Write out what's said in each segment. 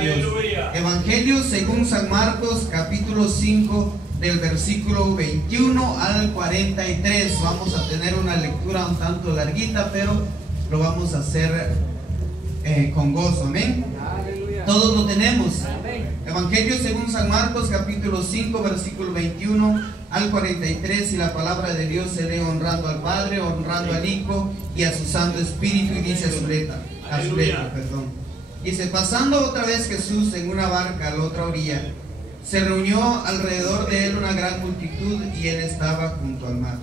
Dios. Evangelio según San Marcos, capítulo 5, del versículo 21 al 43. Vamos a tener una lectura un tanto larguita, pero lo vamos a hacer con gozo. Amén. Todos lo tenemos. Evangelio según San Marcos, capítulo 5, versículo 21 al 43. Y la palabra de Dios se lee honrando al Padre, honrando al Hijo y a su Santo Espíritu. Y dice a su letra, dice: pasando otra vez Jesús en una barca a la otra orilla, se reunió alrededor de él una gran multitud, y él estaba junto al mar.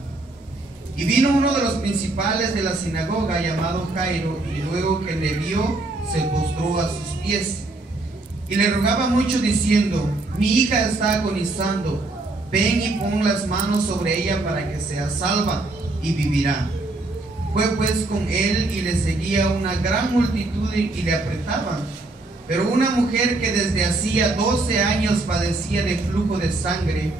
Y vino uno de los principales de la sinagoga, llamado Jairo, y luego que le vio, se postró a sus pies y le rogaba mucho, diciendo: mi hija está agonizando, ven y pon las manos sobre ella para que sea salva y vivirá. Fue pues con él, y le seguía una gran multitud y le apretaban. Pero una mujer que desde hacía 12 años padecía de flujo de sangre,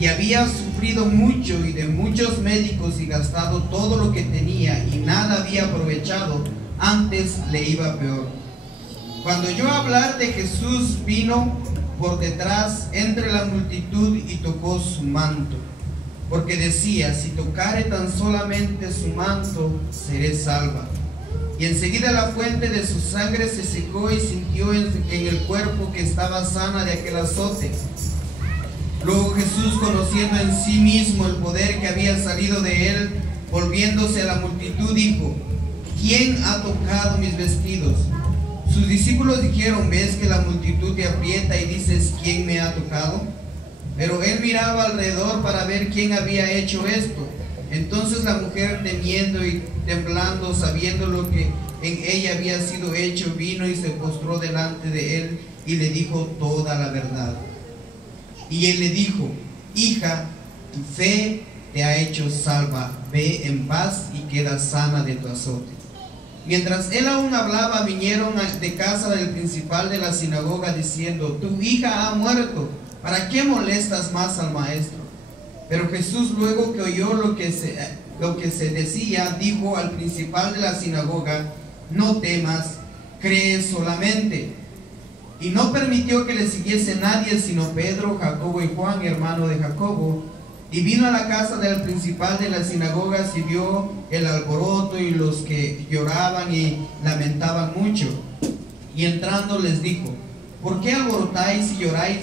y había sufrido mucho y de muchos médicos, y gastado todo lo que tenía, y nada había aprovechado, antes le iba peor. Cuando oyó hablar de Jesús, vino por detrás entre la multitud y tocó su manto, porque decía: si tocare tan solamente su manto, seré salva. Y enseguida la fuente de su sangre se secó, y sintió en el cuerpo que estaba sana de aquel azote. Luego Jesús, conociendo en sí mismo el poder que había salido de él, volviéndose a la multitud, dijo: ¿quién ha tocado mis vestidos? Sus discípulos dijeron: ¿ves que la multitud te aprieta y dices: ¿quién me ha tocado? Pero él miraba alrededor para ver quién había hecho esto. Entonces la mujer, temiendo y temblando, sabiendo lo que en ella había sido hecho, vino y se postró delante de él y le dijo toda la verdad. Y él le dijo: hija, tu fe te ha hecho salva, ve en paz y queda sana de tu azote. Mientras él aún hablaba, vinieron de casa del principal de la sinagoga, diciendo: tu hija ha muerto, ¿para qué molestas más al maestro? Pero Jesús, luego que oyó lo que se decía, dijo al principal de la sinagoga: no temas, cree solamente. Y no permitió que le siguiese nadie, sino Pedro, Jacobo y Juan, hermano de Jacobo. Y vino a la casa del principal de las sinagogas, y vio el alboroto y los que lloraban y lamentaban mucho. Y entrando les dijo: ¿por qué alborotáis y lloráis?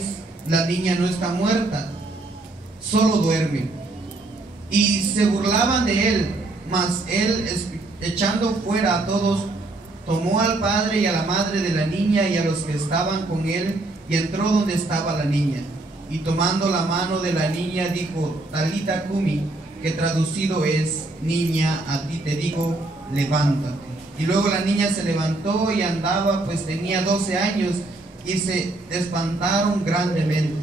La niña no está muerta, solo duerme. Y se burlaban de él. Mas él, echando fuera a todos, tomó al padre y a la madre de la niña y a los que estaban con él, y entró donde estaba la niña. Y tomando la mano de la niña, dijo: Talita cumi, que traducido es: niña, a ti te digo, levántate. Y luego la niña se levantó y andaba, pues tenía 12 años, y se espantaron grandemente.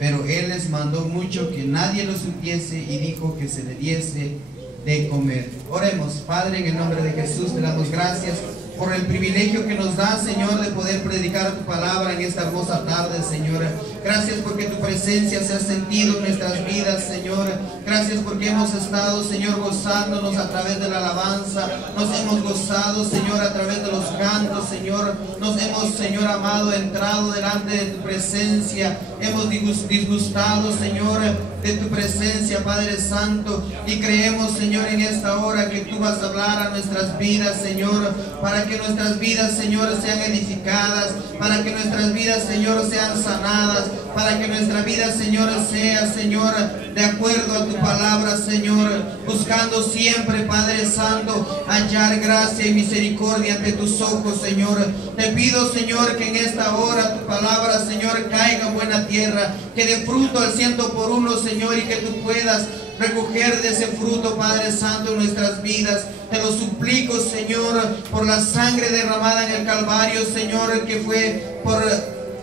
Pero él les mandó mucho que nadie lo supiese, y dijo que se le diese de comer. Oremos. Padre, en el nombre de Jesús te damos gracias por el privilegio que nos da, Señor, de poder predicar tu palabra en esta hermosa tarde, Señor. Gracias porque tu presencia se ha sentido en nuestras vidas, Señor. Gracias porque hemos estado, Señor, gozándonos a través de la alabanza. Nos hemos gozado, Señor, a través de los cantos, Señor. Nos hemos, Señor amado, entrado delante de tu presencia. Hemos disgustado, Señor, de tu presencia, Padre Santo. Y creemos, Señor, en esta hora que tú vas a hablar a nuestras vidas, Señor, para que nuestras vidas, Señor, sean edificadas, para que nuestras vidas, Señor, sean sanadas, para que nuestra vida, Señor, sea, Señor, de acuerdo a tu palabra, Señor, buscando siempre, Padre Santo, hallar gracia y misericordia ante tus ojos, Señor. Te pido, Señor, que en esta hora tu palabra, Señor, caiga en buena tierra, que dé fruto al 100 por 1, Señor, y que tú puedas recoger de ese fruto, Padre Santo, en nuestras vidas. Te lo suplico, Señor, por la sangre derramada en el Calvario, Señor, que fue por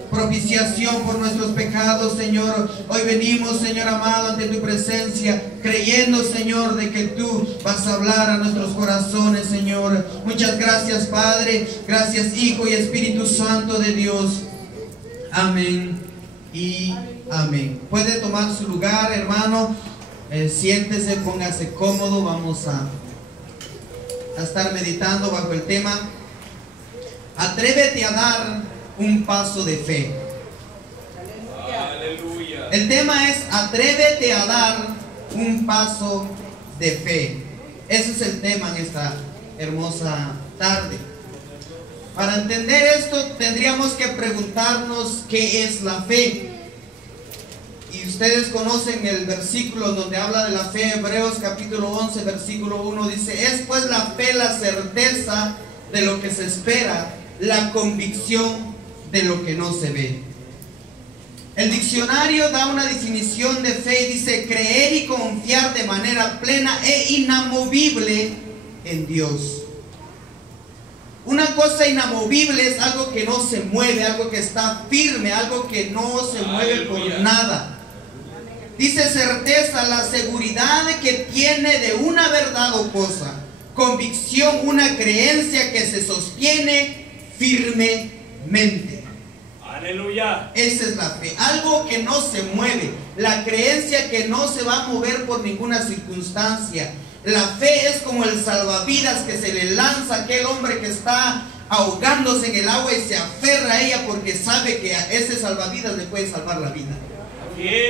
propiciación por nuestros pecados, Señor. Hoy venimos, Señor amado, ante tu presencia, creyendo, Señor, de que tú vas a hablar a nuestros corazones, Señor. Muchas gracias, Padre. Gracias, Hijo y Espíritu Santo de Dios. Amén y amén. Puede tomar su lugar, hermano. Siéntese, póngase cómodo. Vamos a estar meditando bajo el tema: atrévete a dar un paso de fe. Aleluya. El tema es: atrévete a dar un paso de fe. Ese es el tema en esta hermosa tarde. Para entender esto tendríamos que preguntarnos qué es la fe. Y ustedes conocen el versículo donde habla de la fe. Hebreos capítulo 11 versículo 1 dice: es pues la fe la certeza de lo que se espera, la convicción de lo que no se ve. El diccionario da una definición de fe y dice: creer y confiar de manera plena e inamovible en Dios. Una cosa inamovible es algo que no se mueve, algo que está firme, algo que no se mueve por nada. Dice certeza, la seguridad que tiene de una verdad o cosa. Convicción, una creencia que se sostiene firmemente. Aleluya. Esa es la fe, algo que no se mueve, la creencia que no se va a mover por ninguna circunstancia. La fe es como el salvavidas que se le lanza a aquel hombre que está ahogándose en el agua y se aferra a ella porque sabe que a ese salvavidas le puede salvar la vida.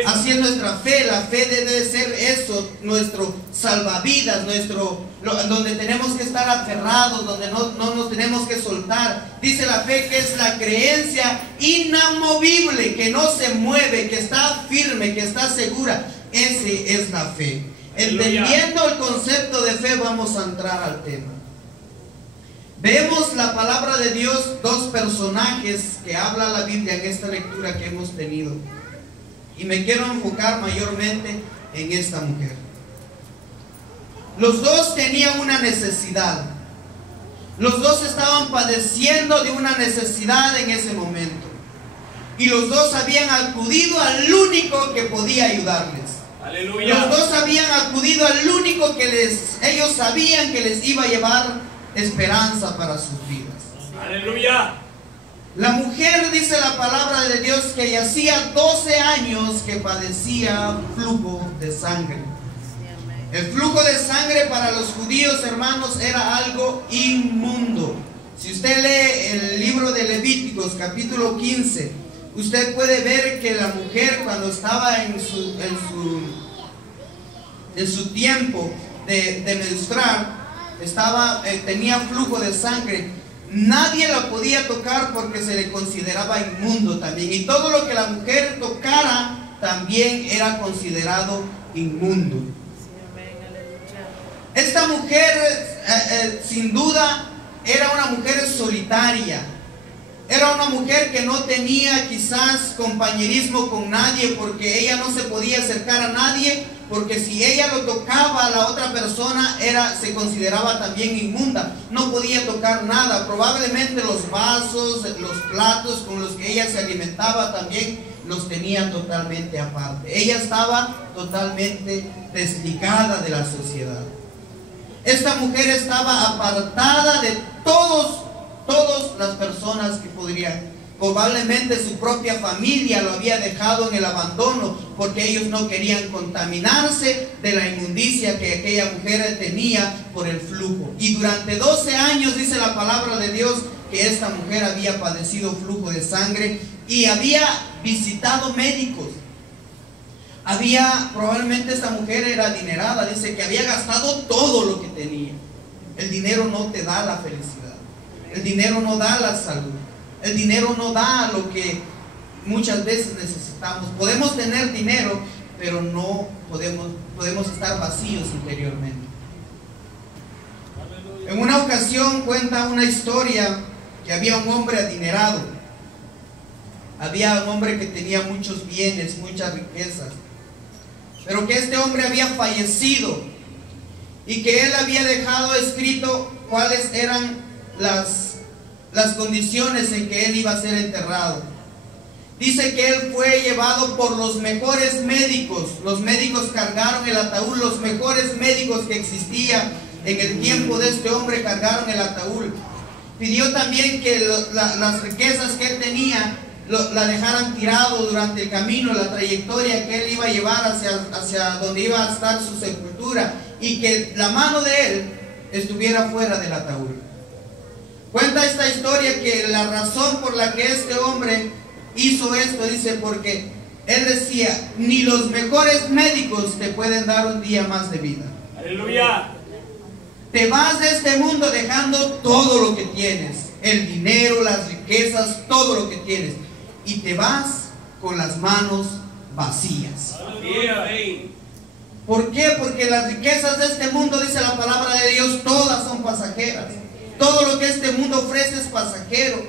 Así es nuestra fe. La fe debe ser eso, nuestro salvavidas, donde tenemos que estar aferrados, donde no nos tenemos que soltar. Dice la fe que es la creencia inamovible, que no se mueve, que está firme, que está segura. Ese es la fe. Entendiendo el concepto de fe, vamos a entrar al tema. Vemos la palabra de Dios, dos personajes que habla la Biblia en esta lectura que hemos tenido. Y me quiero enfocar mayormente en esta mujer. Los dos tenían una necesidad. Los dos estaban padeciendo de una necesidad en ese momento. Y los dos habían acudido al único que podía ayudarles. Aleluya. Los dos habían acudido al único que ellos sabían que les iba a llevar esperanza para sus vidas. Aleluya. La mujer, dice la palabra de Dios, que hacía 12 años que padecía flujo de sangre. El flujo de sangre para los judíos, hermanos, era algo inmundo. Si usted lee el libro de Levíticos capítulo 15, usted puede ver que la mujer, cuando estaba en su tiempo de menstruar, tenía flujo de sangre. Nadie la podía tocar porque se le consideraba inmundo también. Y todo lo que la mujer tocara también era considerado inmundo. Esta mujer, sin duda, era una mujer solitaria. Era una mujer que no tenía quizás compañerismo con nadie, porque ella no se podía acercar a nadie, porque si ella lo tocaba a la otra persona se consideraba también inmunda. No podía tocar nada. Probablemente los vasos, los platos con los que ella se alimentaba también los tenía totalmente aparte. Ella estaba totalmente desligada de la sociedad. Esta mujer estaba apartada de todas las personas que podrían. Probablemente su propia familia lo había dejado en el abandono porque ellos no querían contaminarse de la inmundicia que aquella mujer tenía por el flujo. Y durante 12 años dice la palabra de Dios que esta mujer había padecido flujo de sangre y había visitado médicos. Probablemente esta mujer era adinerada, dice que había gastado todo lo que tenía. El dinero no te da la felicidad. El dinero no da la salud. El dinero no da lo que muchas veces necesitamos. Podemos tener dinero, pero no podemos estar vacíos interiormente. En una ocasión cuenta una historia que había un hombre adinerado. Había un hombre que tenía muchos bienes, muchas riquezas, pero que este hombre había fallecido y que él había dejado escrito cuáles eran las condiciones en que él iba a ser enterrado. Dice que él fue llevado por los mejores médicos. Los médicos cargaron el ataúd. Los mejores médicos que existían en el tiempo de este hombre cargaron el ataúd. Pidió también que las riquezas que él tenía la dejaran tirado durante el camino, la trayectoria que él iba a llevar hacia donde iba a estar su sepultura, y que la mano de él estuviera fuera del ataúd. Cuenta esta historia que la razón por la que este hombre hizo esto, dice, porque él decía, ni los mejores médicos te pueden dar un día más de vida. Aleluya. Te vas de este mundo dejando todo lo que tienes, el dinero, las riquezas, todo lo que tienes, y te vas con las manos vacías. ¿Por qué? Porque las riquezas de este mundo, dice la palabra de Dios, todas son pasajeras. Todo lo que este mundo ofrece es pasajero.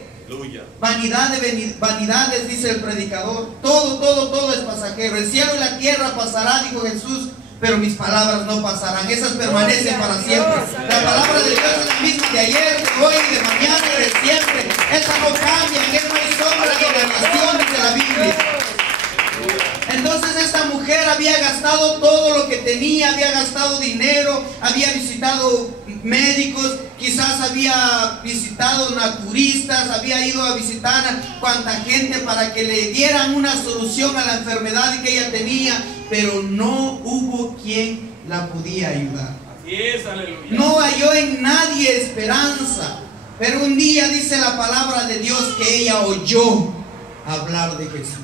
Vanidades, dice el predicador. Todo es pasajero. El cielo y la tierra pasará, dijo Jesús, pero mis palabras no pasarán. Esas permanecen para siempre. La palabra de Dios es la misma de ayer, de hoy, de mañana y de siempre. Esa no cambia, en él no hay sombra ni negación, dice la Biblia. Entonces esta mujer había gastado todo lo que tenía, había gastado dinero, había visitado médicos, quizás había visitado naturistas, había ido a visitar a cuanta gente para que le dieran una solución a la enfermedad que ella tenía, pero no hubo quien la podía ayudar. Así es, aleluya. No halló en nadie esperanza, pero un día dice la palabra de Dios que ella oyó hablar de Jesús.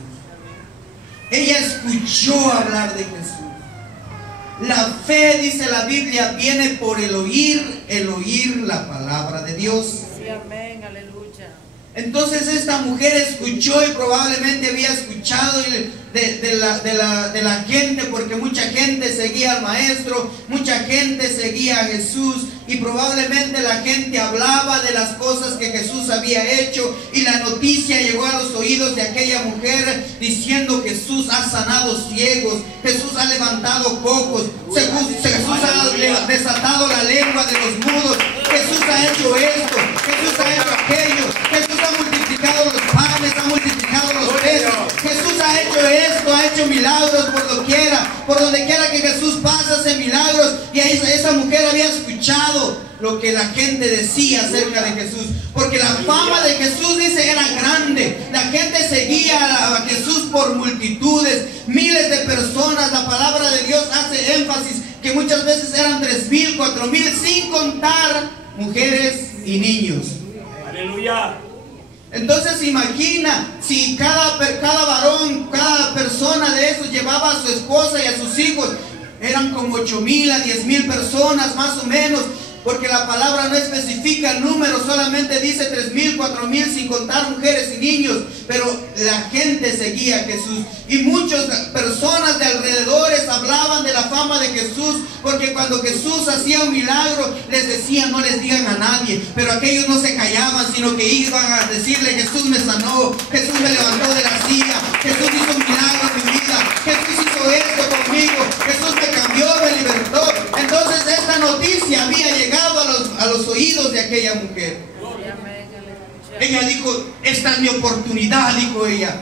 Ella escuchó hablar de Jesús. La fe, dice la Biblia, viene por el oír la palabra de Dios. Sí, amén, aleluya. Entonces esta mujer escuchó y probablemente había escuchado de la gente, porque mucha gente seguía al maestro, mucha gente seguía a Jesús, y probablemente la gente hablaba de las cosas que Jesús había hecho, y la noticia llegó a los oídos de aquella mujer diciendo: Jesús ha sanado ciegos, Jesús ha levantado cojos, Jesús ha desatado la lengua de los mudos, Jesús ha hecho esto, Jesús ha hecho aquello, Jesús ha multiplicado los panes, ha multiplicado los peces, Jesús ha hecho esto, ha hecho milagros por donde quiera que Jesús pasa, hace milagros. Y esa mujer había escuchado lo que la gente decía acerca de Jesús, porque la fama de Jesús, dice, era grande. La gente seguía a Jesús por multitudes, miles de personas. La palabra de Dios hace énfasis que muchas veces eran 3,000, 4,000, sin contar mujeres y niños. Aleluya. Entonces imagina si cada varón, cada persona de esos llevaba a su esposa y a sus hijos. Eran como 8,000 a 10,000 personas más o menos, porque la palabra no especifica el número, solamente dice 3,000, 4,000, sin contar mujeres y niños. Pero la gente seguía a Jesús, y muchas personas de alrededores hablaban de la fama de Jesús, porque cuando Jesús hacía un milagro les decía: no les digan a nadie. Pero aquellos no se callaban, sino que iban a decirle: Jesús me sanó, Jesús me levantó de la silla, Jesús hizo un milagro en mi vida, Jesús hizo esto conmigo, Jesús me cambió, me libertó. Entonces esta noticia había llegado a los oídos de aquella mujer. Ella dijo: esta es mi oportunidad, dijo ella.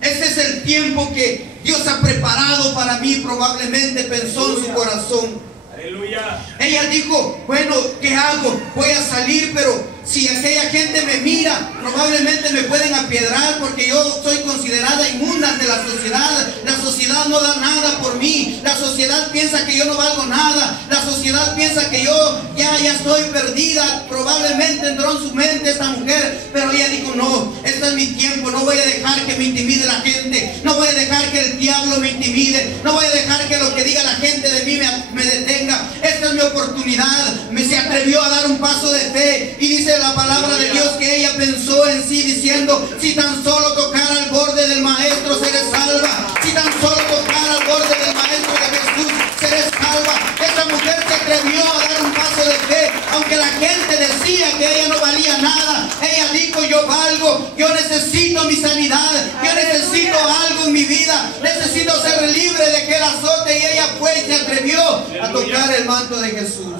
Este es el tiempo que Dios ha preparado para mí, probablemente pensó en su corazón. Aleluya. Ella dijo: bueno, ¿qué hago? Voy a salir, pero si aquella gente me mira, probablemente me pueden apiedrar, porque yo soy considerada inmunda ante la sociedad. La sociedad no da nada por mí. La sociedad piensa que yo no valgo nada. La sociedad piensa que yo ya estoy perdida. Probablemente entró en su mente esta mujer, pero ella dijo: no, este es mi tiempo. No voy a dejar que me intimide la gente. No voy a dejar que el diablo me intimide. No voy a dejar que lo que diga la gente de mí me detenga. Esta es mi oportunidad. Se atrevió a dar un paso de fe, y dice la palabra de Dios que ella pensó en sí diciendo: si tan solo tocar al borde del maestro seré salva. Si tan solo tocar al borde del maestro de Jesús seré salva. Esta mujer se atrevió a dar un paso de fe, aunque la gente decía que ella no valía nada. Ella dijo: yo valgo, yo necesito mi sanidad, yo necesito algo en mi vida, necesito ser libre de aquel azote. Y ella fue y se atrevió a tocar el manto de Jesús.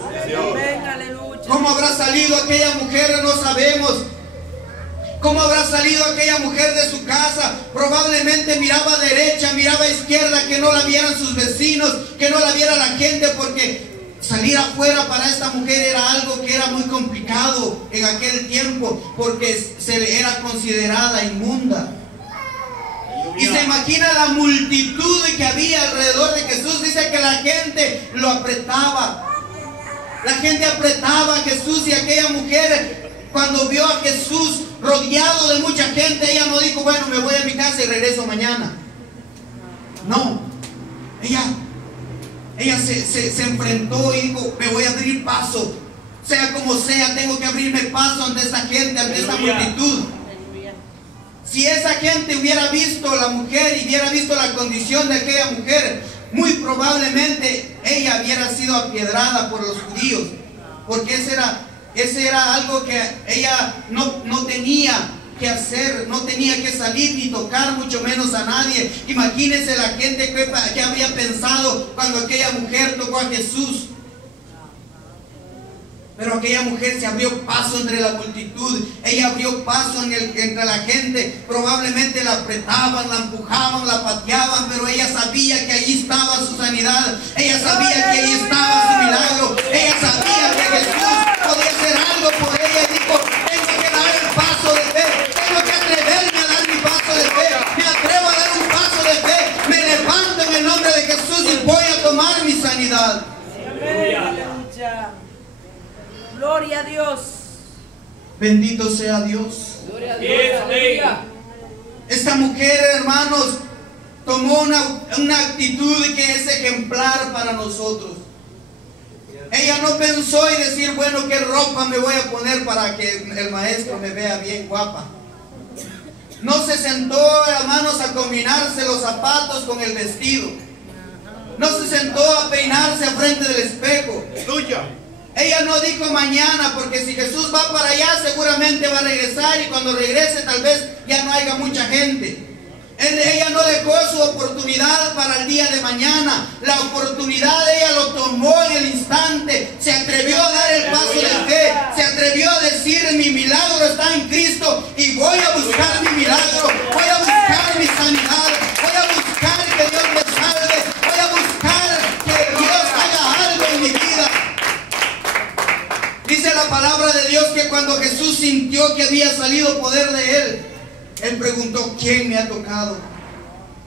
¿Cómo habrá salido aquella mujer? No sabemos. ¿Cómo habrá salido aquella mujer de su casa? Probablemente miraba a derecha, miraba a izquierda, que no la vieran sus vecinos, que no la viera la gente, porque salir afuera para esta mujer era algo que era muy complicado en aquel tiempo, porque se le era considerada inmunda. Y se imagina la multitud que había alrededor de Jesús. Dice que la gente lo apretaba. La gente apretaba a Jesús, y aquella mujer Cuando vio a Jesús rodeado de mucha gente, ella no dijo, bueno, me voy a mi casa y regreso mañana. No, ella se enfrentó y dijo, me voy a abrir paso. Sea como sea, tengo que abrirme paso ante esta gente, ante esta multitud. Si esa gente hubiera visto a la mujer y hubiera visto la condición de aquella mujer, muy probablemente ella hubiera sido apiedrada por los judíos, porque ese era algo que ella no tenía que hacer, no tenía que salir ni tocar, mucho menos a nadie. Imagínense la gente que habría pensado cuando aquella mujer tocó a Jesús. Pero aquella mujer se abrió paso entre la multitud. Ella abrió paso entre la gente. Probablemente la apretaban, la empujaban, la pateaban, pero ella sabía que allí estaba su sanidad. Ella sabía que allí estaba su milagro. Ella sabía que Jesús podía hacer algo por ella y dijo, tengo que dar el paso de fe. Tengo que atreverme a dar mi paso de fe. Me atrevo a dar un paso de fe. Me levanto en el nombre de Jesús y voy a tomar mi sanidad. Aleluya. Gloria a Dios. Bendito sea Dios. Gloria a Dios. Aleluya. Esta mujer, hermanos, tomó una actitud que es ejemplar para nosotros. Ella no pensó y decir, bueno, ¿qué ropa me voy a poner para que el maestro me vea bien guapa? No se sentó, hermanos, a combinarse los zapatos con el vestido. No se sentó a peinarse a frente del espejo. Ella no dijo mañana, porque si Jesús va para allá seguramente va a regresar, y cuando regrese tal vez ya no haya mucha gente. Ella no dejó su oportunidad para el día de mañana. La oportunidad ella lo tomó en el instante. Se atrevió a dar el paso de fe. Se atrevió a decir, mi milagro está en Cristo y voy a buscar mi milagro. Voy a buscar mi sanidad. Voy a buscar que Dios me salve. Voy a buscar que Dios haga algo en mi vida. Dice la palabra de Dios que cuando Jesús sintió que había salido poder de él preguntó, ¿quién me ha tocado?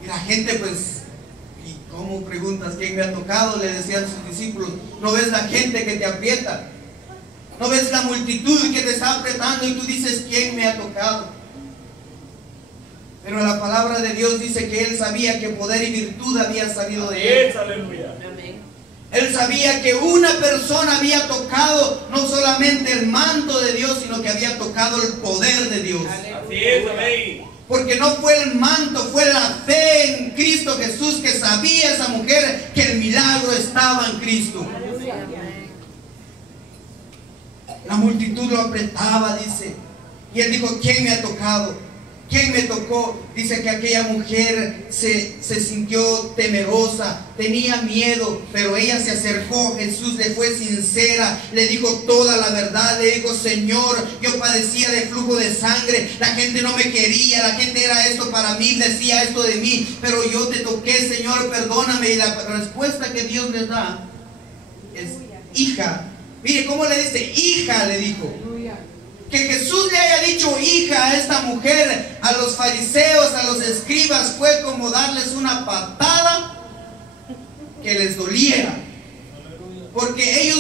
Y la gente, pues, ¿y cómo preguntas quién me ha tocado? Le decían sus discípulos. ¿No ves la gente que te aprieta? ¿No ves la multitud que te está apretando y tú dices, ¿quién me ha tocado? Pero la palabra de Dios dice que él sabía que poder y virtud había salido de él. Aleluya. Él sabía que una persona había tocado no solamente el manto de Dios, sino que había tocado el poder de Dios. Así es, amén. Porque no fue el manto, fue la fe en Cristo Jesús, que sabía esa mujer que el milagro estaba en Cristo. La multitud lo apretaba, dice. Y él dijo, ¿quién me ha tocado? ¿Quién me tocó? Dice que aquella mujer se sintió temerosa, tenía miedo, pero ella se acercó a Jesús, le fue sincera, le dijo toda la verdad, le dijo, Señor, yo padecía de flujo de sangre, la gente no me quería, la gente era esto para mí, decía esto de mí, pero yo te toqué, Señor, perdóname. Y la respuesta que Dios les da es, hija. Mire cómo le dice, hija, le dijo. Que Jesús le haya dicho hija a esta mujer, a los fariseos, a los escribas, fue como darles una patada que les doliera. Porque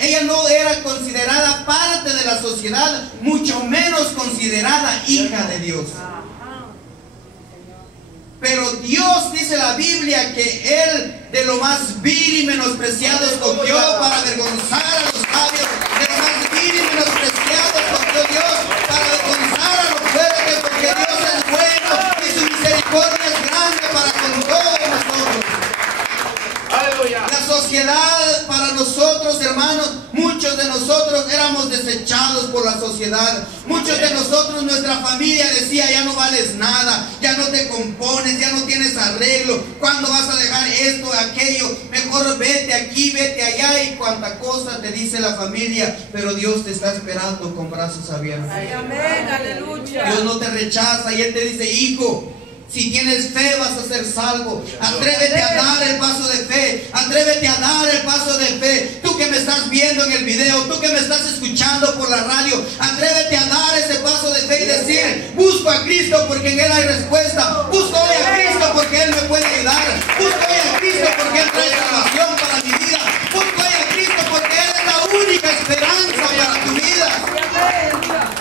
ella no era considerada parte de la sociedad, mucho menos considerada hija de Dios. Pero Dios, dice la Biblia, que Él de lo más vil y menospreciado escogió para avergonzar a los sabios. De lo más vil y menospreciado escogió Dios para avergonzar a los fuertes, porque Dios es bueno y su misericordia es grande para con todos nosotros. Aleluya. La sociedad para nosotros, hermanos, muchos de nosotros éramos desechados por la sociedad. Muchos de nosotros, nuestra familia decía, ya no vales nada, ya no te compones, ya no tienes arreglo. ¿Cuándo vas a dejar esto, aquello? Mejor vete aquí, vete allá, y cuánta cosa te dice la familia. Pero Dios te está esperando con brazos abiertos. Amén, aleluya. Dios no te rechaza y Él te dice, hijo, si tienes fe vas a ser salvo. Atrévete a dar el paso de fe. Atrévete a dar el paso de fe. Tú que me estás viendo en el video, tú que me estás escuchando por la radio, atrévete a dar ese paso de fe y decir, busco a Cristo porque en Él hay respuesta. Busco hoy a Cristo porque Él me puede ayudar. Busco hoy a Cristo porque Él trae salvación para mi vida. Busco hoy a Cristo porque Él es la única esperanza para tu vida.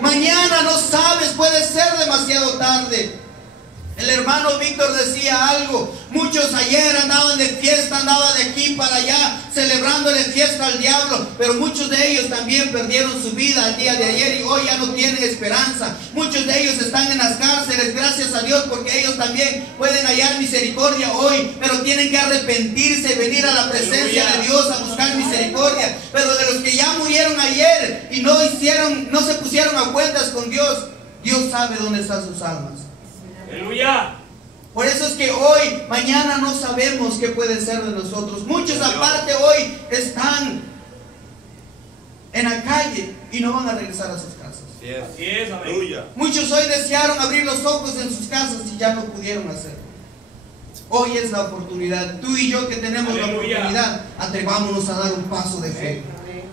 Mañana no sabes, puede ser demasiado tarde. El hermano Víctor decía algo. Muchos ayer andaban de fiesta, andaban de aquí para allá, celebrándole fiesta al diablo. Pero muchos de ellos también perdieron su vida el día de ayer y hoy ya no tienen esperanza. Muchos de ellos están en las cárceles, gracias a Dios, porque ellos también pueden hallar misericordia hoy. Pero tienen que arrepentirse, venir a la presencia de Dios a buscar misericordia. Pero de los que ya murieron ayer y no se pusieron a cuentas con Dios, Dios sabe dónde están sus almas. Aleluya. Por eso es que hoy, mañana no sabemos qué puede ser de nosotros. Muchos aparte hoy están en la calle y no van a regresar a sus casas. Así es, aleluya. Muchos hoy desearon abrir los ojos en sus casas y ya no pudieron hacerlo. Hoy es la oportunidad. Tú y yo que tenemos la oportunidad, atrevámonos a dar un paso de fe.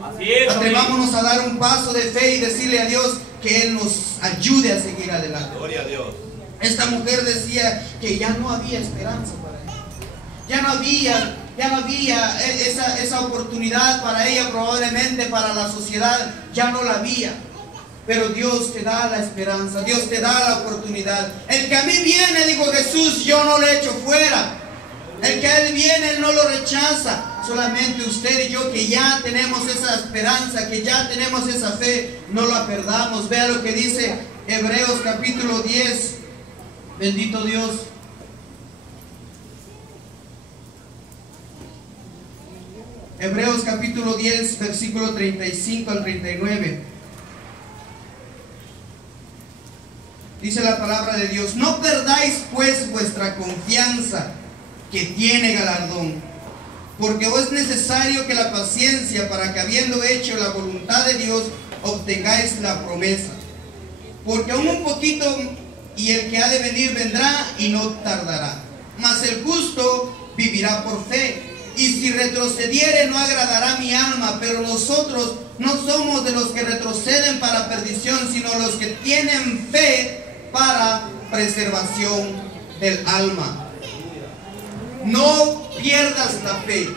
Así es, atrevámonos a dar un paso de fe y decirle a Dios que Él nos ayude a seguir adelante. Gloria a Dios. Esta mujer decía que ya no había esperanza para ella. Ya no había esa oportunidad para ella, probablemente para la sociedad ya no la había. Pero Dios te da la esperanza, Dios te da la oportunidad. El que a mí viene, dijo Jesús, yo no le echo fuera. El que a Él viene, Él no lo rechaza. Solamente usted y yo que ya tenemos esa esperanza, que ya tenemos esa fe, no la perdamos. Vea lo que dice Hebreos capítulo 10. Bendito Dios. Hebreos capítulo 10, versículo 35 al 39. Dice la palabra de Dios: no perdáis pues vuestra confianza, que tiene galardón, porque os es necesario que la paciencia, para que habiendo hecho la voluntad de Dios, obtengáis la promesa. Porque aún un poquito, y el que ha de venir vendrá y no tardará. Mas el justo vivirá por fe. Y si retrocediere, no agradará mi alma. Pero nosotros no somos de los que retroceden para perdición, sino los que tienen fe para preservación del alma. No pierdas la fe.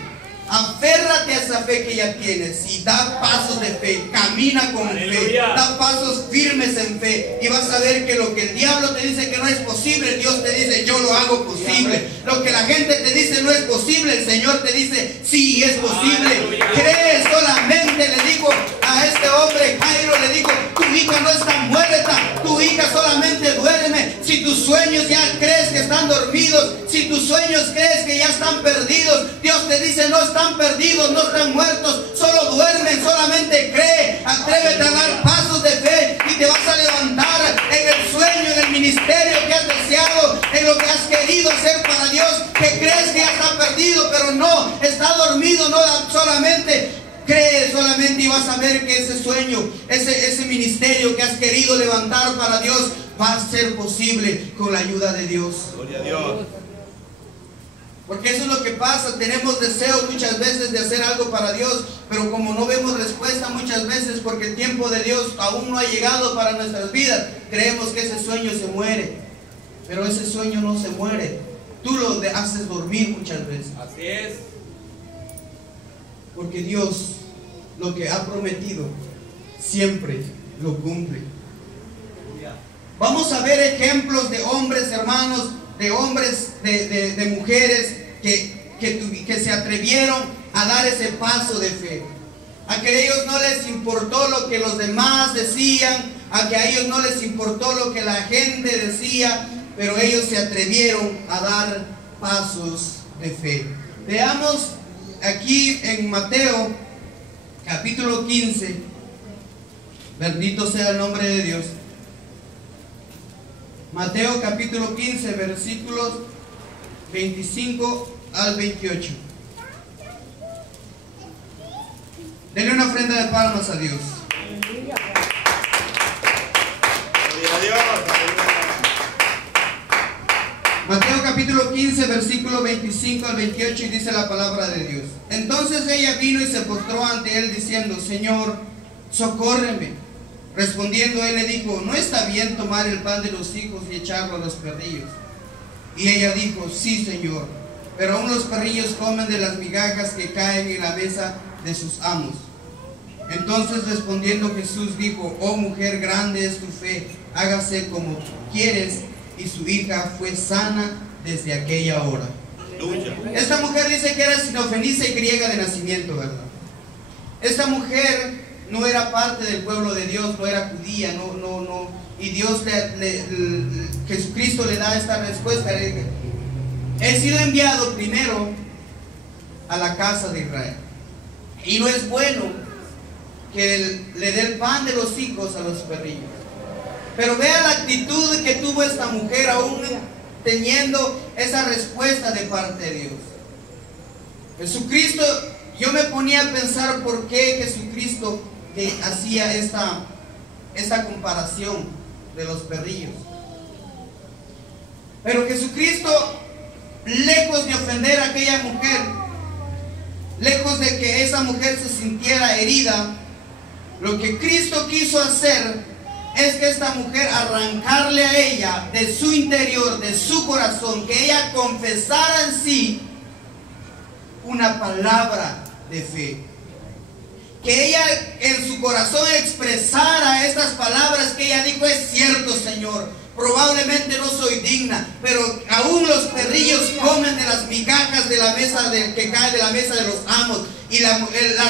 Aférrate a esa fe que ya tienes y da pasos de fe, camina con fe, da pasos firmes en fe y vas a ver que lo que el diablo te dice que no es posible, Dios te dice yo lo hago posible. Lo que la gente te dice no es posible, el Señor te dice sí es posible. Cree solamente, le dijo a este hombre Jairo, le dijo, tu hija no está muerta, tu hija solamente duerme. Si tus sueños ya crees que están dormidos, si tus sueños crees que ya están perdidos, Dios te dice no están perdidos, no están muertos, solo duermen, solamente cree. Atrévete a dar pasos de fe y te vas a levantar en el sueño, en el ministerio que has deseado, en lo que has querido hacer para Dios, que crees que ya está perdido, pero no, está dormido, no solamente. Cree solamente y vas a ver que ese sueño, ese ministerio que has querido levantar para Dios va a ser posible con la ayuda de Dios. Gloria a Dios. Porque eso es lo que pasa, tenemos deseos muchas veces de hacer algo para Dios, pero como no vemos respuesta muchas veces porque el tiempo de Dios aún no ha llegado para nuestras vidas, creemos que ese sueño se muere, pero ese sueño no se muere, tú lo haces dormir muchas veces. Así es. Porque Dios lo que ha prometido siempre lo cumple. Vamos a ver ejemplos de hombres, hermanos, de hombres, de mujeres que se atrevieron a dar ese paso de fe. A que a ellos no les importó lo que los demás decían, a que a ellos no les importó lo que la gente decía, pero ellos se atrevieron a dar pasos de fe. Veamos aquí en Mateo capítulo 15, bendito sea el nombre de Dios. Mateo capítulo 15, versículos 25 al 28. Denle una ofrenda de palmas a Dios. Gloria a Dios. Mateo capítulo 15, versículo 25 al 28, y dice la palabra de Dios. Entonces ella vino y se postró ante él diciendo, Señor, socórreme. Respondiendo él le dijo, no está bien tomar el pan de los hijos y echarlo a los perrillos. Y ella dijo, sí, Señor, pero aún los perrillos comen de las migajas que caen en la mesa de sus amos. Entonces respondiendo Jesús dijo: oh mujer, grande es tu fe, hágase como quieres. Y su hija fue sana desde aquella hora. Aleluya. Esta mujer dice que era sinofenicia y griega de nacimiento, ¿verdad? Esta mujer no era parte del pueblo de Dios, no era judía, no. Y Dios, Jesucristo le da esta respuesta. He sido enviado primero a la casa de Israel. Y no es bueno que le dé el pan de los hijos a los perrillos. Pero vea la actitud que tuvo esta mujer aún teniendo esa respuesta de parte de Dios. Jesucristo, yo me ponía a pensar por qué Jesucristo hacía esta comparación de los perrillos. Pero Jesucristo, lejos de ofender a aquella mujer, lejos de que esa mujer se sintiera herida, lo que Cristo quiso hacer es que esta mujer, arrancarle a ella de su interior, de su corazón, que ella confesara en sí una palabra de fe. Que ella en su corazón expresara estas palabras que ella dijo: es cierto, Señor, probablemente no soy digna, pero aún los perrillos comen de las migajas de la mesa que cae de la mesa de los amos. Y la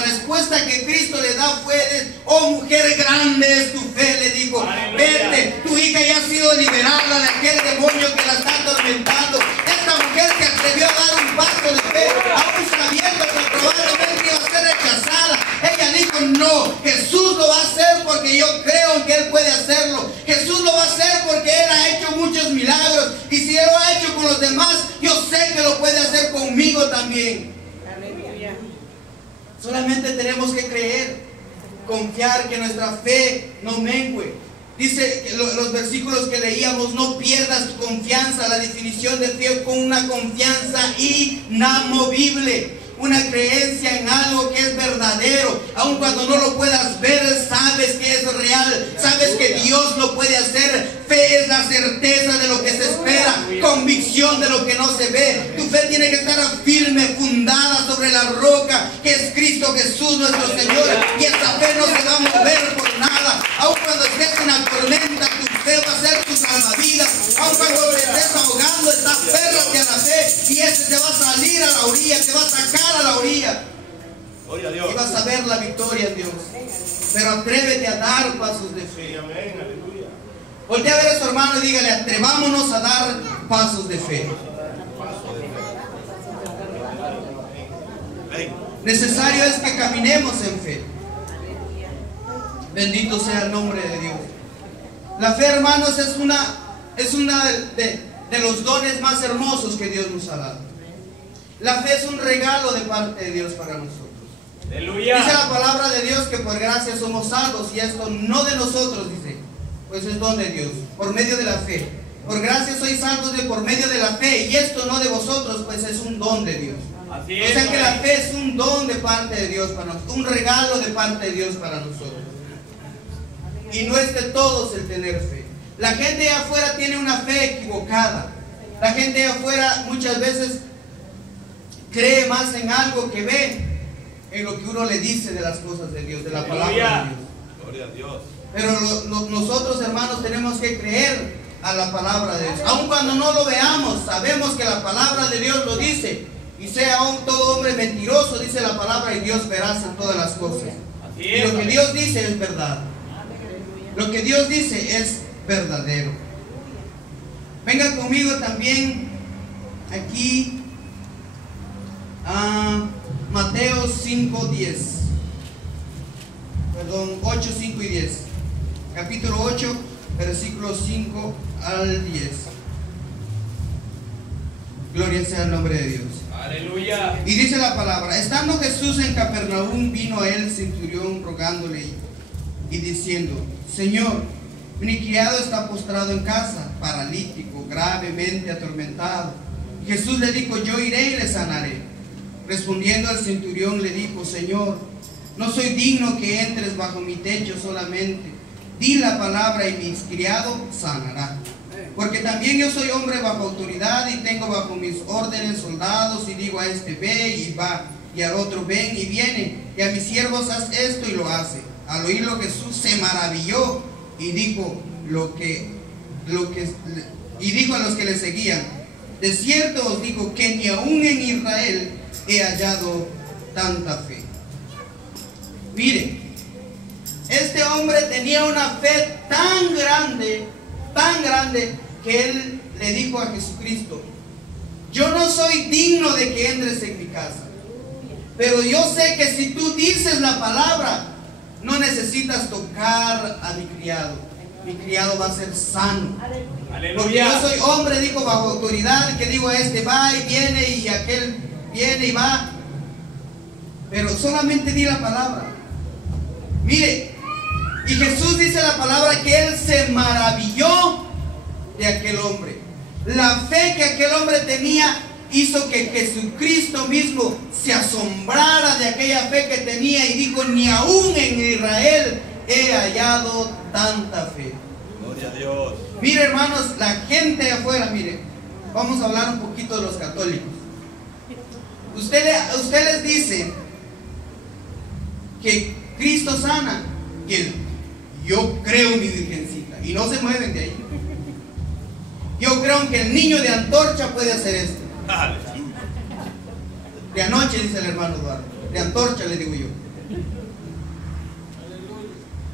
respuesta que Cristo le da fue: oh mujer, grande es tu fe, le dijo. Vete, tu hija ya ha sido liberada de aquel demonio que la está atormentando. Esta mujer que atrevió a dar un paso de fe, aún sabiendo que probablemente iba a ser rechazada, ella dijo: no, Jesús lo va a hacer porque yo creo en que Él puede hacerlo. Jesús lo va a hacer porque Él ha hecho muchos milagros. Y si Él lo ha hecho con los demás, yo sé que lo puede hacer conmigo también. Solamente tenemos que creer, confiar, que nuestra fe no mengue. Dice que los versículos que leíamos: no pierdas tu confianza. La definición de fe: con una confianza inamovible, una creencia en algo que es verdadero. Aun cuando no lo puedas ver, sabes que es real, sabes que Dios lo puede hacer. Fe es la certeza de lo que se espera, convicción de lo que no se ve. Tu fe tiene que estar firme, fundada sobre la roca que es Cristo Jesús nuestro Señor, y esta fe no se va a mover por nada. Aun cuando estés en la tormenta, tu fe va a ser tu salvavidas. Aun cuando te estés ahogando, aférrate a la fe, y ese te va a salir a la orilla, te va a sacar a la orilla, y vas a ver la victoria en Dios. Pero atrévete a dar pasos de fe. Voltea a ver a su hermano y dígale: atrevámonos a dar pasos de fe. Necesario es que caminemos en fe. Bendito sea el nombre de Dios. La fe, hermanos, es una de los dones más hermosos que Dios nos ha dado. La fe es un regalo de parte de Dios para nosotros. Aleluya. Dice la palabra de Dios que por gracia somos salvos, y esto no de nosotros, dice, pues es don de Dios, por medio de la fe. Por gracia sois salvos por medio de la fe, y esto no de vosotros, pues es un don de Dios. Así es, o sea que la fe es un don de parte de Dios para nosotros, un regalo de parte de Dios para nosotros. Y no es de todos el tener fe. La gente de afuera tiene una fe equivocada. La gente de afuera muchas veces cree más en algo que ve en lo que uno le dice de las cosas de Dios, de la palabra de Dios. Gloria a Dios. Pero nosotros, hermanos, tenemos que creer a la palabra de Dios. Aun cuando no lo veamos, sabemos que la palabra de Dios lo dice. Y sea todo hombre mentiroso, dice la palabra, y Dios verás en todas las cosas. Y lo que Dios dice es verdad. Lo que Dios dice es verdadero. Venga conmigo también aquí a Mateo 5:10. Perdón, 8, 5 y 10. Capítulo 8, versículos 5 al 10. Gloria sea el nombre de Dios. Aleluya. Y dice la palabra: estando Jesús en Capernaum, vino a él el centurión rogándole y diciendo: Señor, mi criado está postrado en casa, paralítico, gravemente atormentado. Y Jesús le dijo: yo iré y le sanaré. Respondiendo el centurión le dijo: Señor, no soy digno que entres bajo mi techo, solamente di la palabra y mi criado sanará. Porque también yo soy hombre bajo autoridad y tengo bajo mis órdenes soldados, y digo a este: ve, y va, y al otro, ven y viene, y a mis siervos haz esto, y lo hace. Al oírlo Jesús se maravilló y dijo y dijo a los que le seguían: de cierto os digo que ni aún en Israel he hallado tanta fe. Mire, este hombre tenía una fe tan grande, que él le dijo a Jesucristo: yo no soy digno de que entres en mi casa, pero yo sé que si tú dices la palabra, no necesitas tocar a mi criado va a ser sano. Porque yo soy hombre, dijo, bajo autoridad, que digo a este va y viene, y aquel viene y va, pero solamente di la palabra. Mire, y Jesús dice la palabra que él se maravilló de aquel hombre. La fe que aquel hombre tenía hizo que Jesucristo mismo se asombrara de aquella fe que tenía y dijo: ni aún en Israel he hallado tanta fe. Gloria a Dios. Mire, hermanos, la gente de afuera, mire, vamos a hablar un poquito de los católicos. Usted les dice que Cristo sana, y él: yo creo en mi virgencita, y no se mueven de ahí. Yo creo que el niño de Antorcha puede hacer esto. Aleluya. De anoche, dice el hermano Eduardo, de Antorcha le digo yo.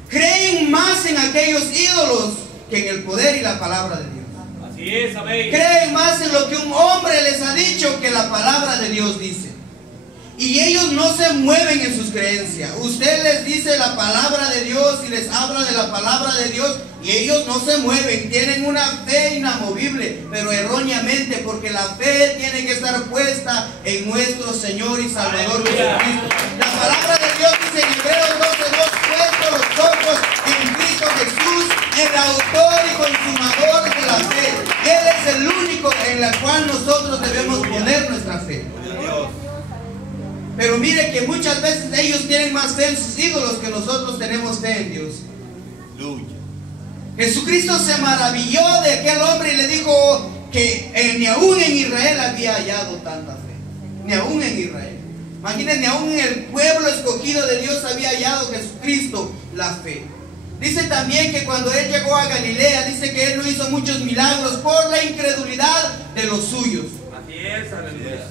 Creen más en aquellos ídolos que en el poder y la palabra de Dios. Así es, amén. Creen más en lo que un hombre les ha dicho que la palabra de Dios dice. Y ellos no se mueven en sus creencias. Usted les dice la palabra de Dios y les habla de la palabra de Dios, y ellos no se mueven. Tienen una fe inamovible, pero erróneamente, porque la fe tiene que estar puesta en nuestro Señor y Salvador Jesucristo. La palabra de Dios dice en Hebreos 12:2: puesto los ojos en Cristo Jesús, el autor y consumador de la fe. Él es el único en el cual nosotros debemos poner nuestra fe. Pero mire que muchas veces ellos tienen más fe en sus ídolos que nosotros tenemos fe en Dios. Aleluya. Jesucristo se maravilló de aquel hombre y le dijo que ni aún en Israel había hallado tanta fe. Ni aún en Israel. Imaginen, ni aún en el pueblo escogido de Dios había hallado Jesucristo la fe. Dice también que cuando él llegó a Galilea, dice que él no hizo muchos milagros por la incredulidad de los suyos. Así es, aleluya.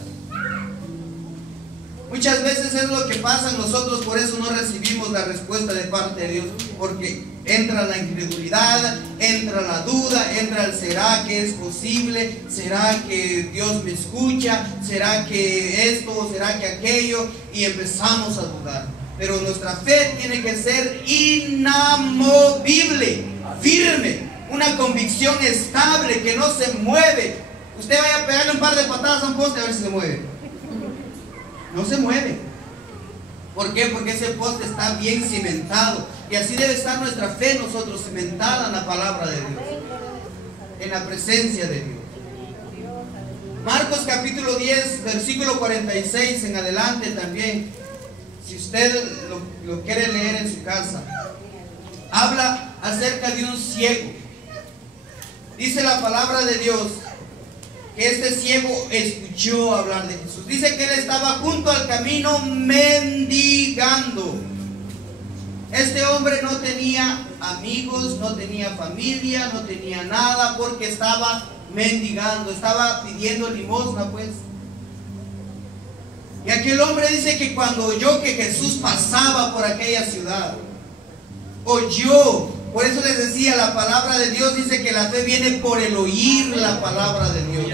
Muchas veces es lo que pasa en nosotros, por eso no recibimos la respuesta de parte de Dios, porque entra la incredulidad, entra la duda, entra el ¿será que es posible? ¿Será que Dios me escucha? ¿Será que esto? ¿Será que aquello? Y empezamos a dudar. Pero nuestra fe tiene que ser inamovible, firme, una convicción estable que no se mueve. Usted vaya a pegarle un par de patadas a un poste a ver si se mueve. No se mueve. ¿Por qué? Porque ese poste está bien cimentado. Y así debe estar nuestra fe nosotros, cimentada en la palabra de Dios, en la presencia de Dios. Marcos capítulo 10, versículo 46 en adelante también, si usted lo quiere leer en su casa, habla acerca de un ciego. Dice la palabra de Dios que este ciego escuchó hablar de Jesús. Dice que él estaba junto al camino mendigando. Este hombre no tenía amigos, no tenía familia, no tenía nada, porque estaba mendigando, estaba pidiendo limosna, pues. Y aquel hombre dice que cuando oyó que Jesús pasaba por aquella ciudad, oyó. Por eso les decía, la palabra de Dios dice que la fe viene por el oír la palabra de Dios.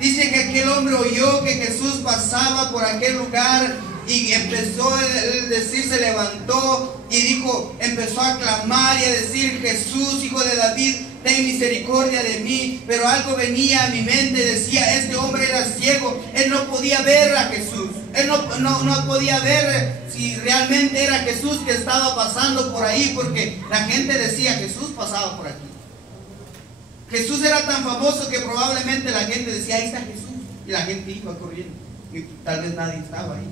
Dice que aquel hombre oyó que Jesús pasaba por aquel lugar y empezó a decir, se levantó y dijo, empezó a clamar y a decir: Jesús, hijo de David, ten misericordia de mí. Pero algo venía a mi mente, decía, este hombre era ciego, él no podía ver a Jesús, él no podía ver si realmente era Jesús que estaba pasando por ahí, porque la gente decía, Jesús pasaba por aquí. Jesús era tan famoso que probablemente la gente decía, ahí está Jesús, y la gente iba corriendo, y tal vez nadie estaba ahí.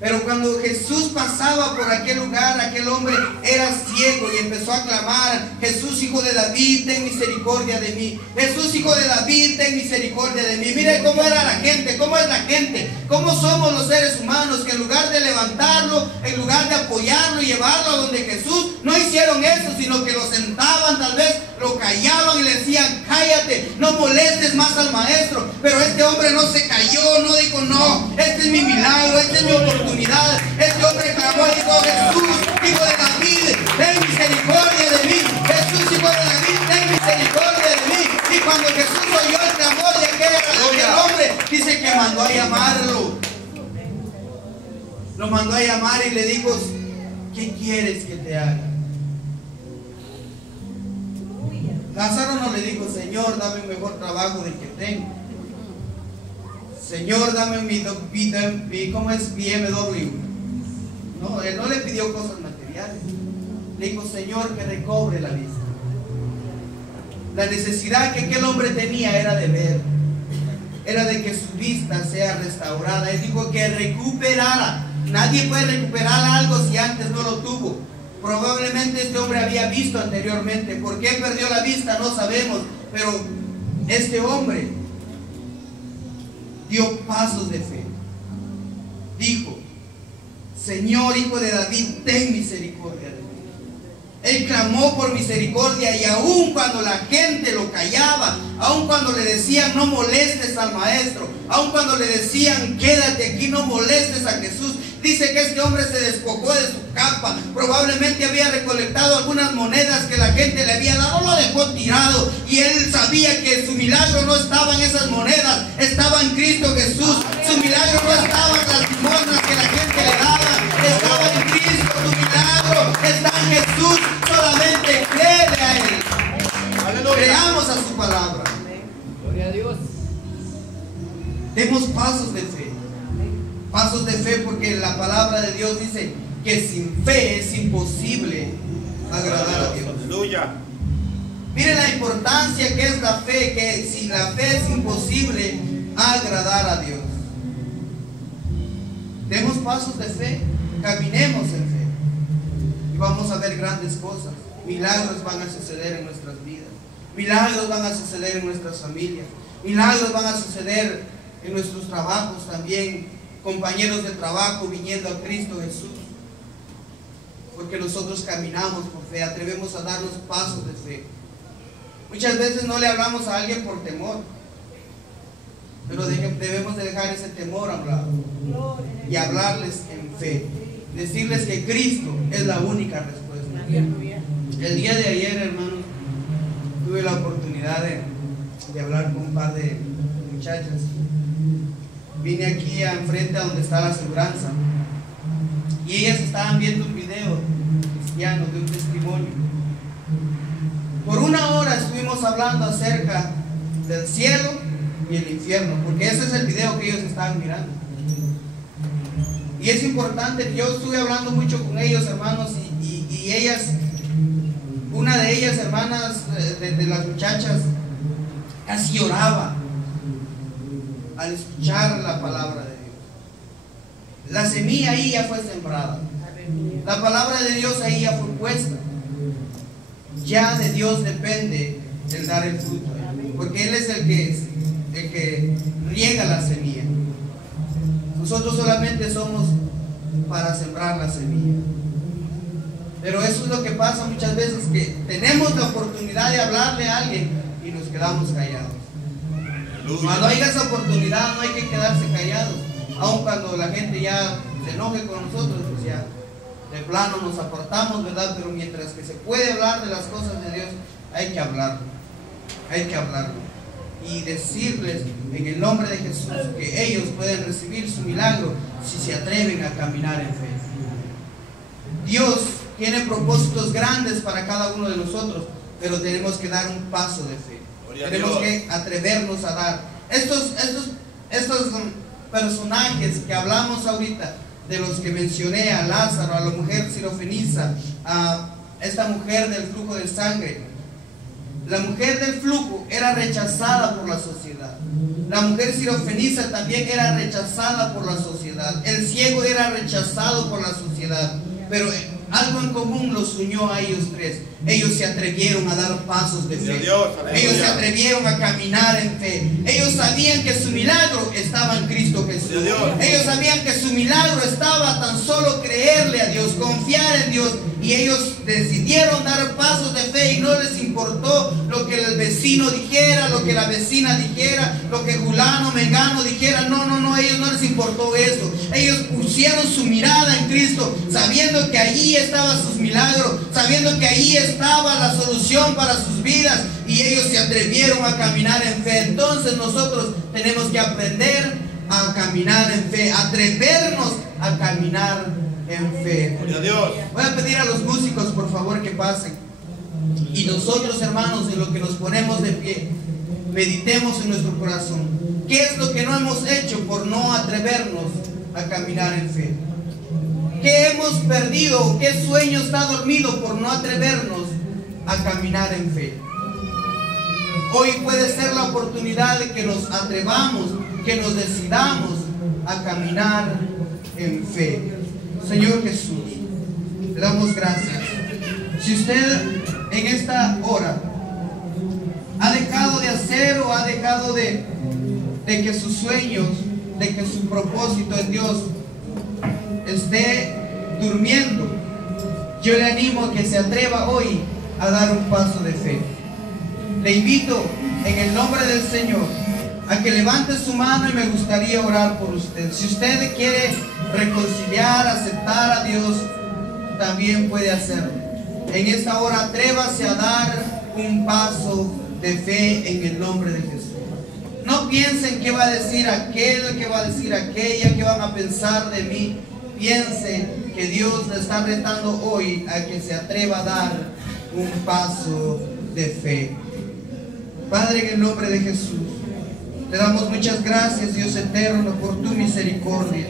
Pero cuando Jesús pasaba por aquel lugar, aquel hombre era ciego y empezó a clamar: Jesús, hijo de David, ten misericordia de mí. Jesús, hijo de David, ten misericordia de mí. Mire cómo era la gente, cómo es la gente, cómo somos los seres humanos, que en lugar de levantarlo, en lugar de apoyarlo y llevarlo a donde Jesús, no hicieron eso, sino que lo sentaban, tal vez lo callaban y le decían: cállate, no molestes más al maestro. Pero este hombre no se cayó, no dijo: no, este es mi milagro, esta es mi oportunidad. Este hombre clamó y dijo: Jesús, hijo de David, ten misericordia de mí. Jesús, hijo de David, ten misericordia de mí. Y cuando Jesús oyó el clamor de aquel hombre, dice que mandó a llamarlo. Lo mandó a llamar y le dijo: ¿qué quieres que te haga? Lázaro no le dijo: Señor, dame un mejor trabajo del que tengo. Señor, dame ¿cómo es? BMW. No, él no le pidió cosas materiales. Le dijo: Señor, que recobre la vista. La necesidad que aquel hombre tenía era de ver, era de que su vista sea restaurada. Él dijo que recuperara. Nadie puede recuperar algo si antes no lo tuvo. Probablemente este hombre había visto anteriormente. ¿Por qué perdió la vista? No sabemos. Pero este hombre dio pasos de fe. Dijo: Señor, hijo de David, ten misericordia de mí. Él clamó por misericordia, y aun cuando la gente lo callaba, aun cuando le decían: no molestes al maestro, aun cuando le decían: quédate aquí, no molestes a Jesús, dice que este hombre se despojó de su capa. Probablemente había recolectado algunas monedas que la gente le había dado, lo dejó tirado, y él sabía que su milagro no estaba en esas monedas, estaba en Cristo Jesús. Su milagro no estaba en las limosnas que la gente le daba, estaba en Cristo. Su milagro está en Jesús. Solamente créele a Él. Aleluya. Creamos a su palabra. Gloria a Dios. Demos pasos de fe. Pasos de fe, porque la palabra de Dios dice que sin fe es imposible agradar a Dios. Aleluya. Miren la importancia que es la fe, que sin la fe es imposible agradar a Dios. Demos pasos de fe, caminemos en fe, y vamos a ver grandes cosas. Milagros van a suceder en nuestras vidas, milagros van a suceder en nuestras familias, milagros van a suceder en nuestros trabajos también. Compañeros de trabajo viniendo a Cristo Jesús, porque nosotros caminamos por fe, atrevemos a darnos pasos de fe. Muchas veces no le hablamos a alguien por temor, pero debemos de dejar ese temor a un lado y hablarles en fe, decirles que Cristo es la única respuesta. El día de ayer, hermanos, tuve la oportunidad de hablar con un par de muchachas. Vine aquí enfrente a donde está la aseguranza, y ellas estaban viendo un video cristiano de un testimonio. Por una hora estuvimos hablando acerca del cielo y el infierno, porque ese es el video que ellos estaban mirando. Y es importante, yo estuve hablando mucho con ellos, hermanos, y ellas, una de ellas, hermanas, de las muchachas, casi lloraba al escuchar la palabra de Dios. La semilla ahí ya fue sembrada, la palabra de Dios ahí ya fue puesta. Ya de Dios depende el dar el fruto, porque Él es el que riega la semilla. Nosotros solamente somos para sembrar la semilla. Pero eso es lo que pasa muchas veces, que tenemos la oportunidad de hablarle a alguien y nos quedamos callados. Cuando haya esa oportunidad no hay que quedarse callados, aun cuando la gente ya se enoje con nosotros, pues ya de plano nos apartamos, ¿verdad? Pero mientras que se puede hablar de las cosas de Dios, hay que hablarlo, y decirles en el nombre de Jesús que ellos pueden recibir su milagro si se atreven a caminar en fe. Dios tiene propósitos grandes para cada uno de nosotros, pero tenemos que dar un paso de fe. Tenemos que atrevernos a dar. Estos personajes que hablamos ahorita, de los que mencioné, a Lázaro, a la mujer sirofeniza, a esta mujer del flujo de sangre, La mujer del flujo era rechazada por la sociedad. La mujer sirofeniza también era rechazada por la sociedad. El ciego era rechazado por la sociedad. Pero algo en común los unió a ellos tres. Ellos se atrevieron a dar pasos de fe. Ellos se atrevieron a caminar en fe. Ellos sabían que su milagro estaba en Cristo Jesús. Ellos sabían que su milagro estaba tan solo creerle a Dios, confiar en Dios. Y ellos decidieron dar pasos de fe y no les importó lo que el vecino dijera, lo que la vecina dijera, lo que fulano, mengano dijera. No, ellos no les importó eso. Ellos pusieron su mirada en Cristo, sabiendo que allí estaban sus milagros, sabiendo que allí estaba la solución para sus vidas, y ellos se atrevieron a caminar en fe. Entonces nosotros tenemos que aprender a caminar en fe, atrevernos a caminar en fe. Voy a pedir a los músicos por favor que pasen, y nosotros, hermanos, en lo que nos ponemos de pie, meditemos en nuestro corazón. ¿Qué es lo que no hemos hecho por no atrevernos a caminar en fe? ¿Qué hemos perdido? ¿Qué sueño está dormido por no atrevernos a caminar en fe? Hoy puede ser la oportunidad de que nos atrevamos, que nos decidamos a caminar en fe. Señor Jesús, le damos gracias. Si usted en esta hora ha dejado de hacer o ha dejado de que sus sueños, de que su propósito en Dios esté durmiendo, yo le animo a que se atreva hoy a dar un paso de fe. Le invito en el nombre del Señor a que levante su mano, y me gustaría orar por usted. Si usted quiere reconciliar, aceptar a Dios, también puede hacerlo. En esta hora atrévase a dar un paso de fe en el nombre de Jesús. No piensen qué va a decir aquel, qué va a decir aquella, qué van a pensar de mí. Piense que Dios le está retando hoy a que se atreva a dar un paso de fe. Padre, en el nombre de Jesús, te damos muchas gracias, Dios eterno, por tu misericordia,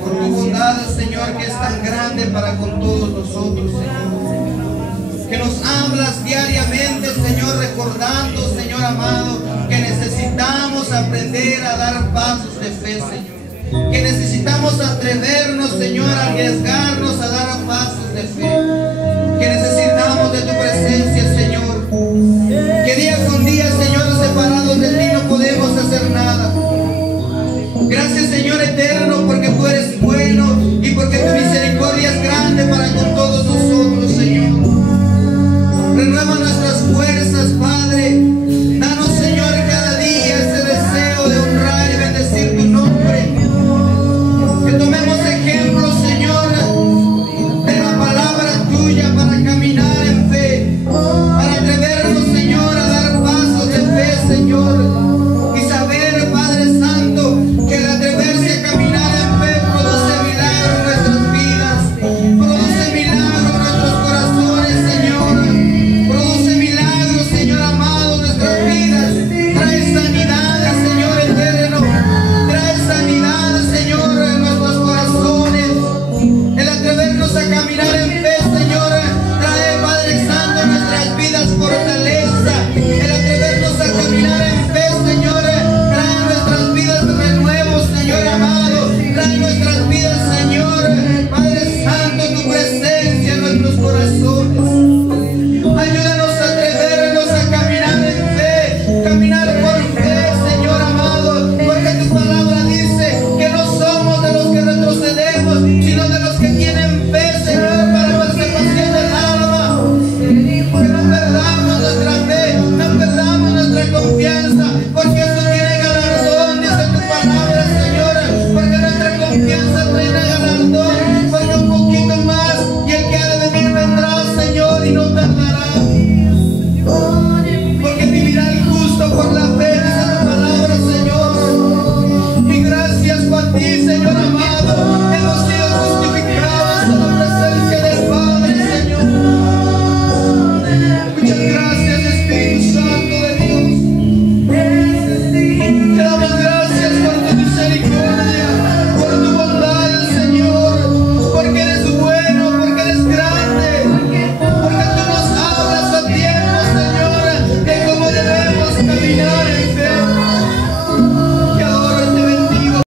por tu bondad, Señor, que es tan grande para con todos nosotros, Señor. Que nos hablas diariamente, Señor, recordando, Señor amado, que necesitamos aprender a dar pasos de fe, Señor. Que necesitamos atrevernos, Señor, a arriesgarnos a dar pasos de fe. Que necesitamos de tu presencia, Señor. Que día con día, Señor, separados de ti no podemos hacer nada. Gracias, Señor eterno, porque tú eres bueno y porque tu misericordia es grande para con todos nosotros, Señor. Renueva